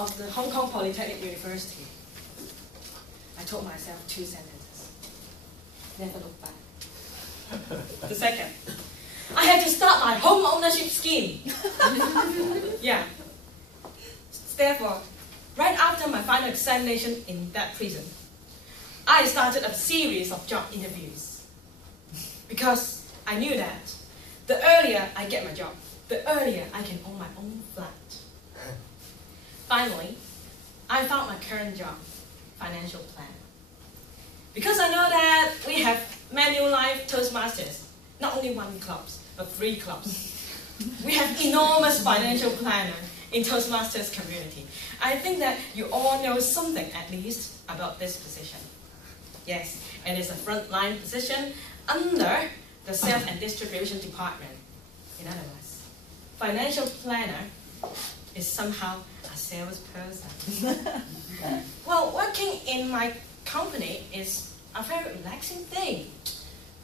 of the Hong Kong Polytechnic University, I told myself 2 sentences. Never look back. The second, I had to start my home ownership scheme. Yeah. Therefore, right after my final examination in that prison, I started a series of job interviews. Because I knew that the earlier I get my job, the earlier I can own my own flat. Finally, I found my current job, financial planner. Because I know that we have Manulife Toastmasters, not only 1 club, but 3 clubs. We have enormous financial planner in Toastmasters community. I think that you all know something at least about this position. Yes, it is a frontline position under the sales and distribution department. In other words, financial planner is somehow a salesperson. Well, working in my company is a very relaxing thing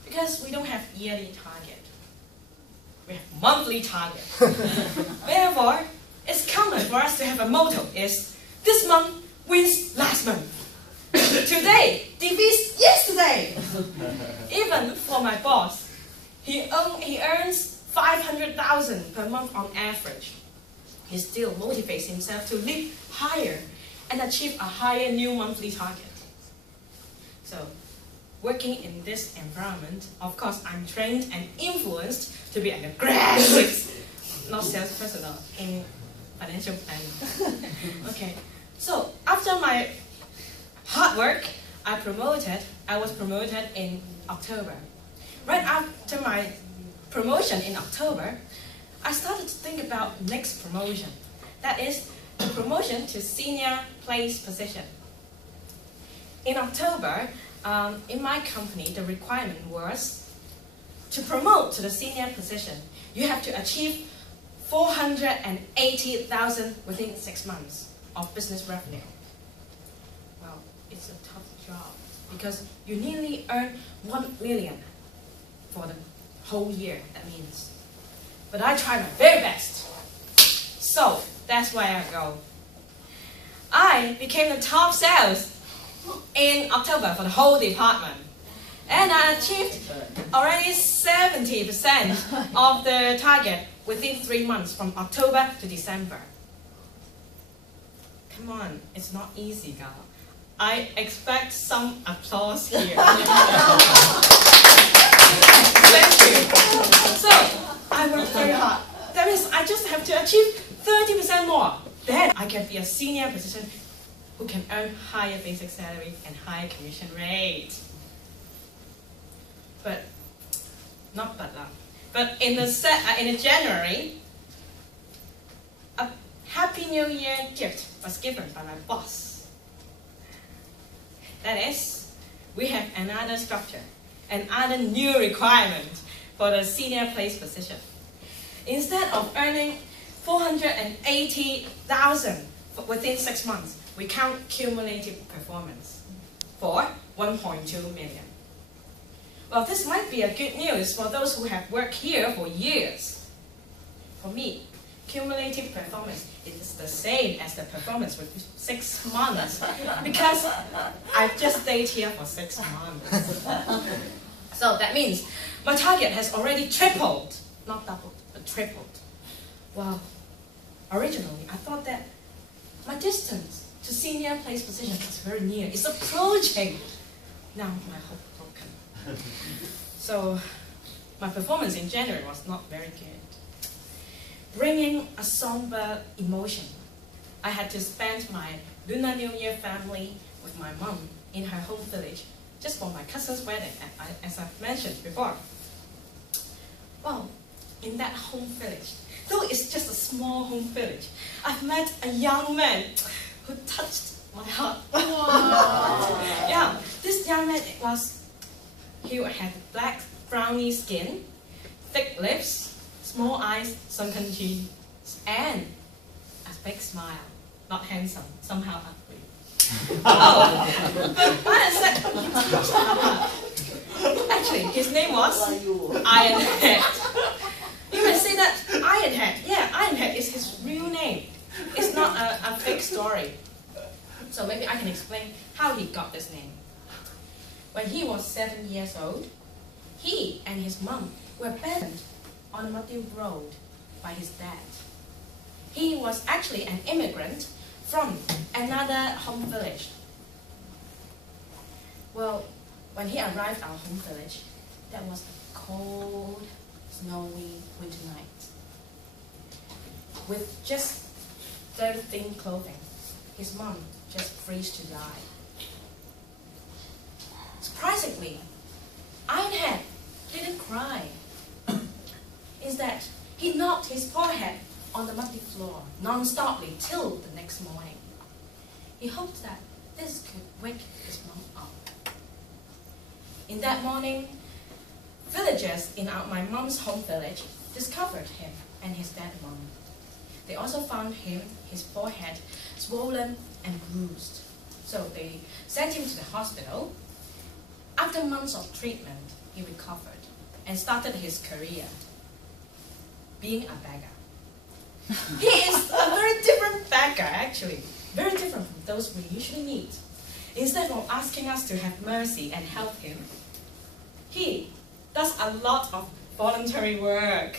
because we don't have yearly target. We have monthly target. Therefore, it's common for us to have a motto is, this month wins last month. Today defeats yesterday. Even for my boss, he earns 500,000 per month on average. He still motivates himself to live higher and achieve a higher new monthly target. So, working in this environment, of course, I'm trained and influenced to be an aggressive, not salesperson, in financial planning. Okay, so after my hard work, I was promoted in October. Right after my promotion in October, I started to think about next promotion. That is, the promotion to senior place position. In October, in my company, the requirement was to promote to the senior position, you have to achieve 480,000 within 6 months of business revenue. Well, it's a tough job because you nearly earn 1 million for the whole year, that means. But I try my very best. So, that's where I go. I became the top sales in October for the whole department. And I achieved already 70% of the target within 3 months from October to December. Come on, it's not easy, girl. I expect some applause here. Thank you. So, I worked very hard. That means I just have to achieve 30% more. Then I can be a senior position who can earn higher basic salary and higher commission rate. But in January, a Happy New Year gift was given by my boss. That is, we have another structure, another new requirement for the senior place position. Instead of earning 480,000 within 6 months, we count cumulative performance for 1.2 million. Well, this might be a good news for those who have worked here for years. For me, cumulative performance is the same as the performance with 6 months because I've just stayed here for 6 months. So that means my target has already tripled, not doubled, but tripled. Wow. Originally, I thought that my distance to senior place position is very near. It's approaching. Now my hope broken. So my performance in January was not very good. Bringing a somber emotion, I had to spend my Lunar New Year family with my mom in her home village just for my cousin's wedding, as I've mentioned before. Well, in that home village, though it's just a small home village, I've met a young man who touched my heart. Wow. Yeah, this young man he had black brownie skin, thick lips, small eyes, sunken chin, and a big smile. Not handsome, somehow ugly. Oh, but I said, actually, his name was Ironhead. You may say that Ironhead. Yeah, Ironhead is his real name. It's not a fixed story. So maybe I can explain how he got this name. When he was 7 years old, he and his mom were abandoned on a muddy road by his dad. He was actually an immigrant from another home village. Well, when he arrived at our home village, that was a cold, snowy winter night. With just very thin clothing, his mom just freeze to die. Surprisingly, Ironhead didn't cry. Instead, he knocked his forehead on the muddy floor non-stoply till the next morning. He hoped that this could wake his mom up. In that morning, villagers in my mom's home village discovered him and his dead mom. They also found his forehead swollen and bruised. So they sent him to the hospital. After months of treatment, he recovered and started his career being a beggar. He is a very different beggar, actually. Very different from those we usually meet. Instead of asking us to have mercy and help him, he does a lot of voluntary work.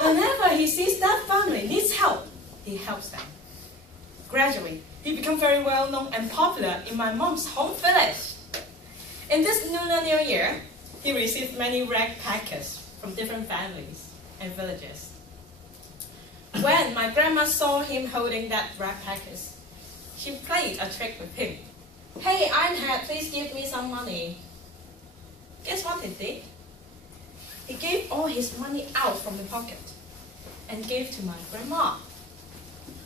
Whenever he sees that family needs help, he helps them. Gradually, he became very well known and popular in my mom's home village. In this Lunar New Year, he received many rag packets from different families and villages. When my grandma saw him holding that rag packets, she played a trick with him. Hey, Ironhead, please give me some money. Guess what he did? He gave all his money out from the pocket and gave to my grandma.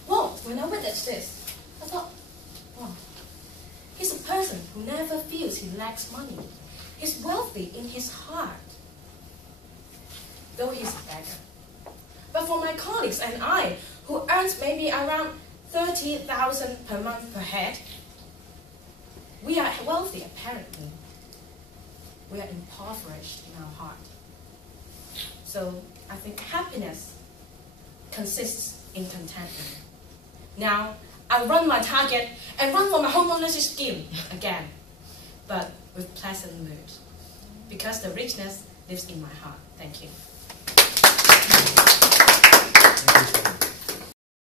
Well, when I witnessed this, I thought, wow, he's a person who never feels he lacks money. He's wealthy in his heart, though he's a beggar. But for my colleagues and I, who earns maybe around 30,000 per month per head, we are wealthy apparently. We are impoverished in our heart. So I think happiness consists in contentment. Now, I run my target and run for my homeownership scheme again, but with pleasant mood, because the richness lives in my heart. Thank you.